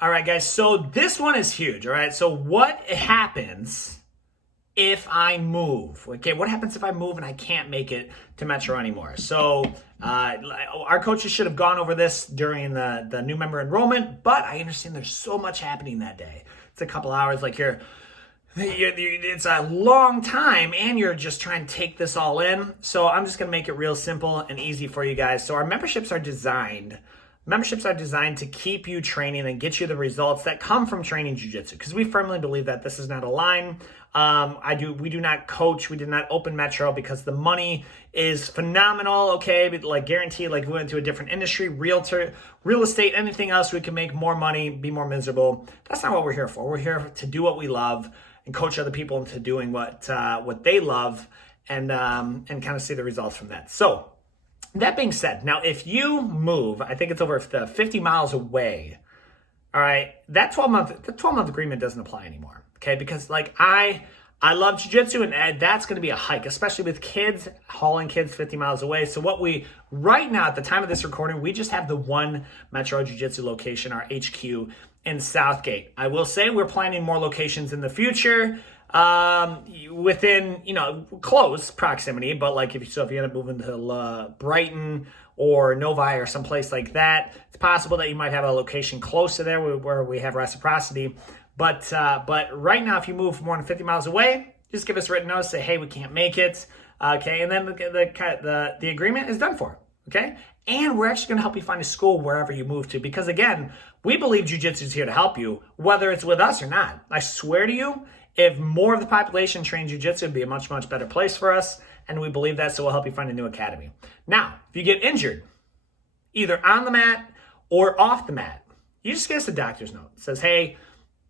All right, guys. So this one is huge. All right. So what happens if I move? Okay, what happens if I move and I can't make it to Metro anymore? So our coaches should have gone over this during the new member enrollment, but I understand there's so much happening that day. It's a couple hours, like it's a long time and you're just trying to take this all in. So I'm just going to make it real simple and easy for you guys. So our memberships are designed to keep you training and get you the results that come from training jiu-jitsu, because we firmly believe that this is not a line. We do not coach, we did not open Metro because the money is phenomenal, okay, but like guaranteed, like we went to a different industry, real estate, anything else, we can make more money, be more miserable. That's not what we're here for. We're here to do what we love and coach other people into doing what they love, and kind of see the results from that. So that being said, now if you move, I think it's over 50 miles away, all right, the 12-month agreement doesn't apply anymore, okay? Because like I love jiu-jitsu, and that's going to be a hike, especially with kids, hauling kids 50 miles away. So right now, at the time of this recording, we just have the one Metro Jiu-Jitsu location, our HQ in Southgate. I will say we're planning more locations in the future, within, close proximity, but like if you end up moving to Brighton or Novi or someplace like that, it's possible that you might have a location close to there where we have reciprocity. But right now, if you move more than 50 miles away, just give us a written notice, say, hey, we can't make it, okay? And then the agreement is done for, okay? And we're actually gonna help you find a school wherever you move to, because again, we believe jiu-jitsu is here to help you, whether it's with us or not. I swear to you, if more of the population trained jiu-jitsu, it'd be a much, much better place for us, and we believe that, so we'll help you find a new academy. Now, if you get injured, either on the mat or off the mat, you just get us a doctor's note. It says, hey,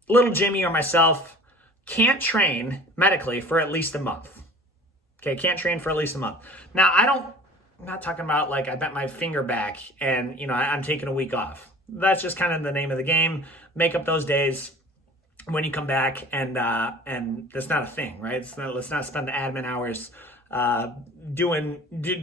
little Jimmy or myself can't train medically for at least a month. Okay, can't train for at least a month. Now, I'm not talking about like I bent my finger back and, I'm taking a week off. That's just kind of the name of the game. Make up those days when you come back, and that's not a thing, right? Let's not spend the admin hours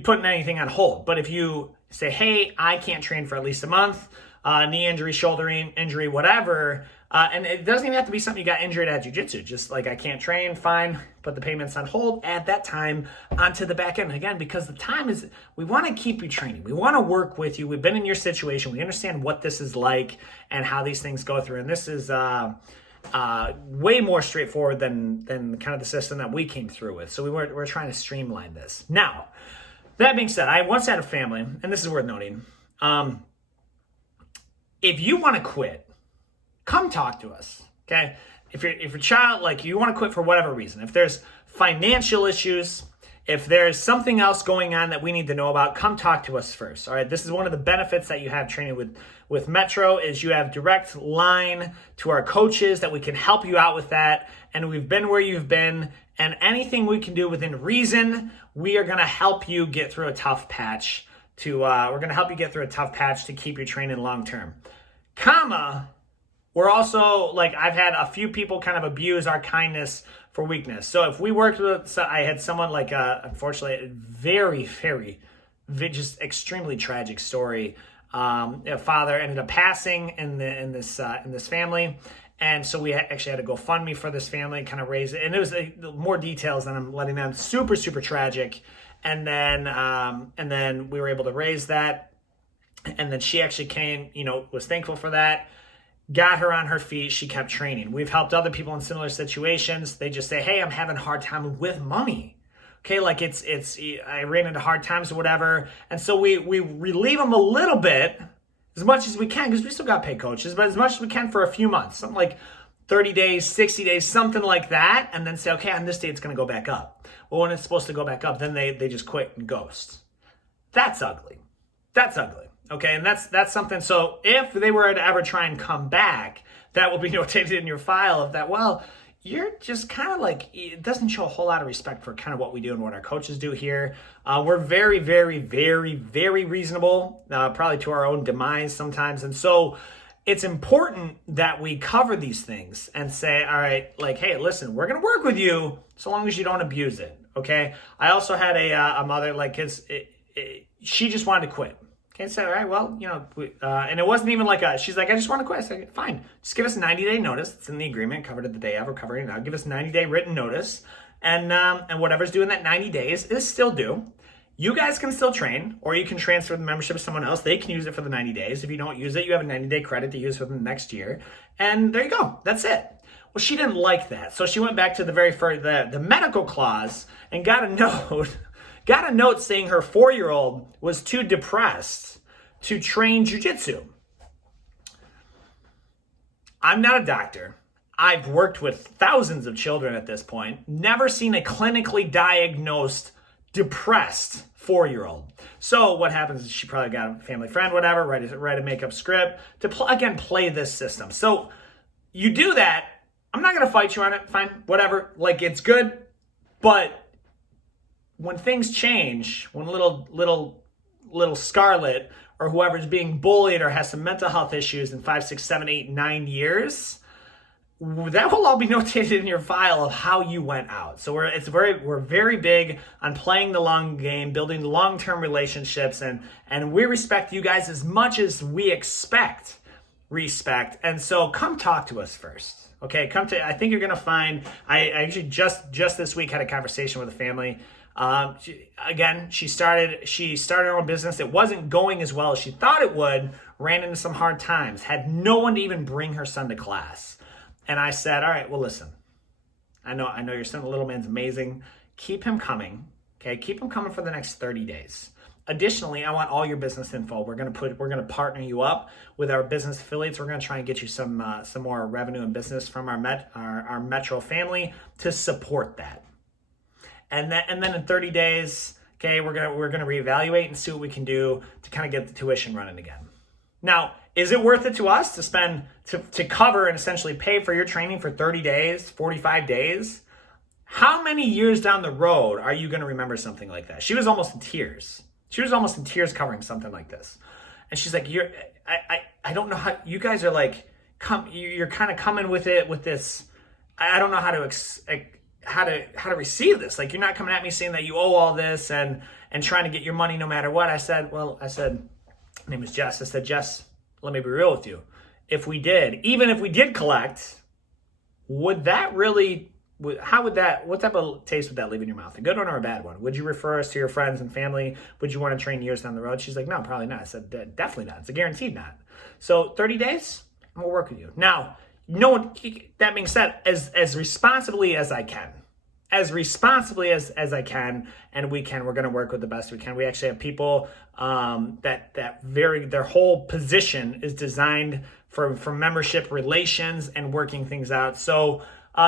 putting anything on hold. But if you say, hey, I can't train for at least a month, knee injury, shoulder injury, whatever, and it doesn't even have to be something you got injured at jiu-jitsu, just like I can't train, fine, put the payments on hold, add that time onto the back end. Again, because the time is, we want to keep you training. We want to work with you. We've been in your situation. We understand what this is like and how these things go through. And this is way more straightforward than kind of the system that we came through with. So we're trying to streamline this. Now, that being said, I once had a family, and this is worth noting. If you want to quit, come talk to us, okay? If your child, like you want to quit for whatever reason, if there's financial issues, if there's something else going on that we need to know about, come talk to us first, all right? This is one of the benefits that you have training with Metro, is you have direct line to our coaches that we can help you out with that, and we've been where you've been, and anything we can do within reason, we are going to help you get through a tough patch to keep you training long term. We're also, like, I've had a few people kind of abuse our kindness for weakness. So if we worked with, I had someone like, unfortunately, very, very, just extremely tragic story. A father ended up passing in this family. And so we actually had to go fund me for this family, kind of raise it. And it was more details than I'm letting them. Super, super tragic. And then we were able to raise that. And then she actually came, was thankful for that. Got her on her feet. She kept training. We've helped other people in similar situations. They just say, hey, I'm having a hard time with money. Okay, like I ran into hard times or whatever. And so we relieve them a little bit, as much as we can, because we still got to pay coaches, but as much as we can for a few months, something like 30 days, 60 days, something like that. And then say, okay, on this day, it's going to go back up. Well, when it's supposed to go back up, then they just quit and ghost. That's ugly. Okay, and that's something. So if they were to ever try and come back, that will be notated in your file of that, well, you're just kind of like, it doesn't show a whole lot of respect for kind of what we do and what our coaches do here. We're very, very, very, very reasonable, probably to our own demise sometimes. And so it's important that we cover these things and say, all right, like, hey, listen, we're going to work with you so long as you don't abuse it, okay? I also had a mother, like, she just wanted to quit. Okay, so all right, well, and it wasn't even like she's like, I just want to quit. I said, fine, just give us a 90-day notice. It's in the agreement, covered it the day of, we're covering it now. Give us a 90-day written notice, and whatever's due in that 90 days is still due. You guys can still train, or you can transfer the membership to someone else. They can use it for the 90 days. If you don't use it, you have a 90-day credit to use for the next year, and there you go. That's it. Well, she didn't like that, so she went back to the very first, the medical clause, and got a note saying her 4-year-old was too depressed to train jiu-jitsu. I'm not a doctor. I've worked with thousands of children at this point, never seen a clinically diagnosed depressed 4-year-old. So what happens is she probably got a family friend, whatever, write a makeup script to, play this system. So you do that. I'm not going to fight you on it. Fine, whatever. Like, it's good. But when things change, when little Scarlett or whoever's being bullied or has some mental health issues in 5, 6, 7, 8, 9 years, that will all be notated in your file of how you went out. So we're very big on playing the long game, building long-term relationships, and we respect you guys as much as we expect respect. And so come talk to us first. Okay, I think you're gonna find. I actually just this week had a conversation with a family. She started her own business. It wasn't going as well as she thought it would. Ran into some hard times. Had no one to even bring her son to class. And I said, all right, well, listen. I know your son, the little man's amazing. Keep him coming. Okay, keep him coming for the next 30 days. Additionally, I want all your business info. We're gonna partner you up with our business affiliates. We're gonna try and get you some more revenue and business from our Metro family to support that. And then in 30 days, okay, we're gonna reevaluate and see what we can do to kind of get the tuition running again. Now, is it worth it to us to spend to cover and essentially pay for your training for 30 days, 45 days? How many years down the road are you gonna remember something like that? She was almost in tears. She was almost in tears covering something like this. And she's like, I don't know how you guys are like, you're kind of coming with it with this. I don't know how to receive this. Like, you're not coming at me saying that you owe all this and trying to get your money no matter what. I said, her name is Jess. I said, Jess, let me be real with you. Even if we did collect, what's type of taste would that leave in your mouth? A good one or a bad one? Would you refer us to your friends and family? Would you want to train years down the road? She's like, no, probably not. I said, definitely not. It's a guaranteed not. So 30 days, I'm going to work with you. Now, that being said, as responsibly as I can, and we're going to work with the best we can. We actually have people their whole position is designed for membership relations and working things out. So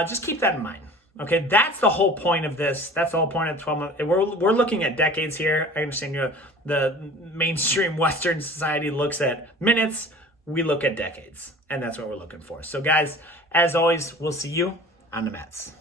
just keep that in mind. Okay, that's the whole point of this. That's the whole point of 12 months. We're looking at decades here. I understand the mainstream Western society looks at minutes. We look at decades, and that's what we're looking for. So guys, as always, we'll see you on the mats.